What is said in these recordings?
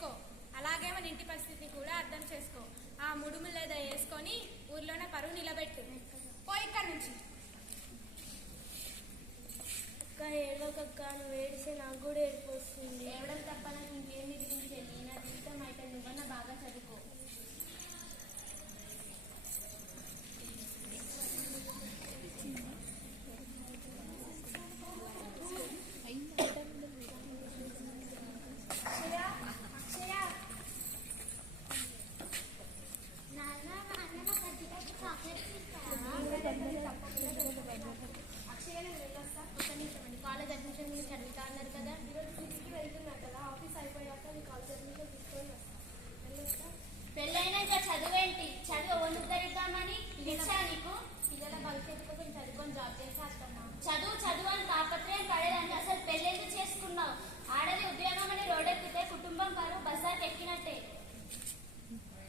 చేసుకో. అలాగే మన ఇంటి పరిస్థితి కూడా అర్థం చేసుకో. ఆ ముడుములు లేదా వేసుకొని ఊర్లోనే పరువు నిలబెట్టు. పోయి ఇక్కడ నుంచి. అక్క ఏడవకక్క, నువ్వు ఏడిస్తే నాకు కూడా ఏడుపు వస్తుంది. ఏడవడం తప్ప నాకు ఇంకేం మిగిలించేది? నా జీవితం అయితే నువ్వన్నా బాగా చదువుకో. కాలేజ్ అడ్మిషన్ గురించి అడుగుతా అన్నారు కదా, ఈరోజు ఫీజుకి వెళ్తున్నారు కదా, ఆఫీస్ అయిపోయాక నీ కాలేజ్ అడ్మిషన్ తీసుకొని వస్తా. పెళ్ళైనా ఇంకా చదువేంటి? చదువు వందుకు ధరిద్దామని ఇచ్చా నీకు? పిల్లల భవిష్యత్తు కోసం చదువుకొని జాబ్ చేస్తా అత్తమ్మా. చదువు చదువు అని తాపత్రయం పడేదాన్ని అసలు పెళ్ళెందుకు చేసుకున్నావు? ఆడది ఉద్యోగం అని రోడ్డెక్కితే కుటుంబం పరువు బస్సాకి ఎక్కినట్టే.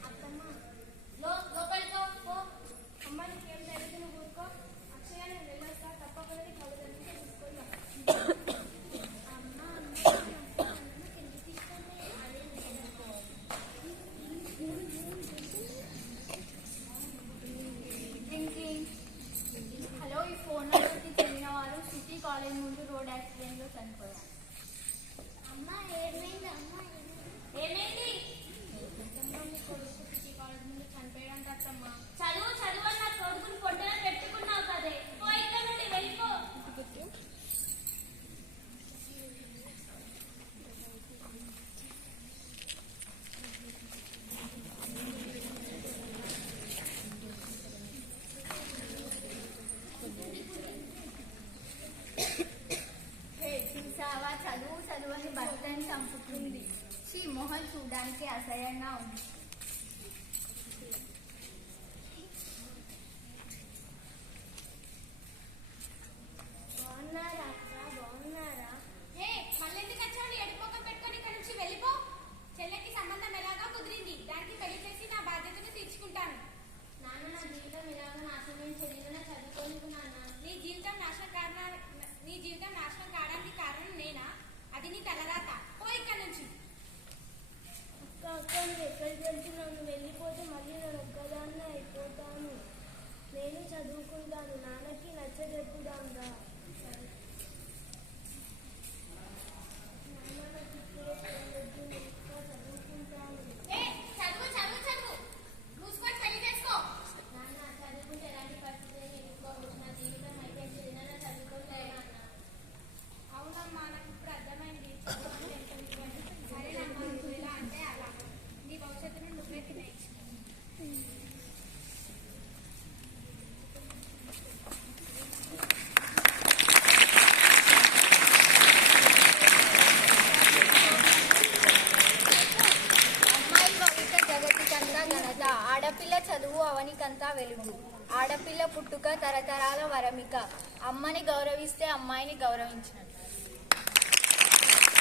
అత్తమ్మా లోపలికో పో. అమ్మ నీకేం తెలియదు, నువ్వు ఊరుకో. అక్షయ నేను వెళ్ళొస్తా, తప్పకుండా నీ కాలేజ్ అడ్మిషన్ తీసుకొని హలో, ఈ ఫోన్ నెంబర్కి చెందిన వారు సిటీ కాలేజ్ ముందు రోడ్ యాక్సిడెంట్లో చనిపోయారు. ఏమైంది? కొడుకు సిటీ కాలేజ్ ముందు చనిపోయాడంట అత్తమ్మా. చదువు చదువు అని నా కొడుకుని పొట్టలో పెట్టుకున్నావు కదే, పో ఇక్కడ నుండి వెళ్ళిపో. చూసావా, చదువు చదువు అని భర్తని చంపుతుంది. షీ మొహం చూడడానికి అసహ్యంగా ఉంది. బాగున్నారా అక్క? బాగున్నారా? మళ్ళెందుకు వచ్చావు? ఎడుకోకం పెట్టుకొని ఇక్కడ నుంచి వెళ్ళిపో. చెల్లెకి సంబంధం ఎలాగా కుదిరింది, దానికి పెళ్లి చేసి నా బాధ్యతను తీర్చుకుంటాను. నాన్న, నా జీవితం ఇలాగ నాశనం చెల్లిన చదువుకోలేదు నాన్న. నీ జీవితం నాశనం కావడానికి కారణం నేనా? అది నీ తలరాత. పో ఇక్కడ నుంచి. అక్క నువ్వు ఎక్కడికి వెళ్తున్నావు? నువ్వు వెళ్ళిపోతే మళ్ళీ నేను ఒక్కదాన్నే అయిపోతాను. నేను చదువుకుంటాను, నాన్నకి నచ్చజెప్పుదాంరా. నాన్న నాకు ఇప్పుడే పెళ్ళొద్దు, నేను ఇంకా చదువుకుంటాను. చదువు చదువు చదువు మూసుకొని పెళ్లి చేసుకో. నాన్న, చదువుకుంటే ఎలాంటి పరిస్థితి ఎదుర్కోవచ్చు? నా జీవితం అయితే చిన్న చదువుకోలేనా అన్న? అవునమ్మా, నాకు ఇప్పుడు అర్థమైంది. సరేనమ్మా, నువ్వు ఎలా అంటే అలా. నీ భవిష్యత్తును నువ్వే తినేయచ్చు. అమ్మాయి భవిత జగతికంతా ఘనత, ఆడపిల్ల చదువు అవనికంతా వెలుగు. ఆడపిల్ల పుట్టుక తరతరాల వరమిక. అమ్మని గౌరవిస్తే అమ్మాయిని గౌరవించినట్టు.